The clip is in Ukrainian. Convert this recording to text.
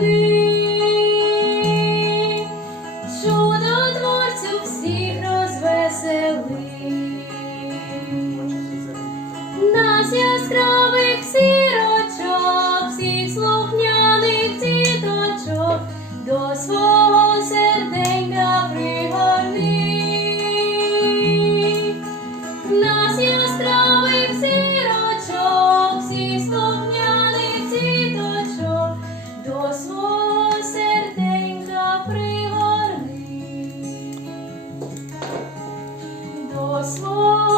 весели, чудотворцю всіх розвесели, нас яскравих сірочок, всіх слухняних діточок до свого серденька пригорни, posso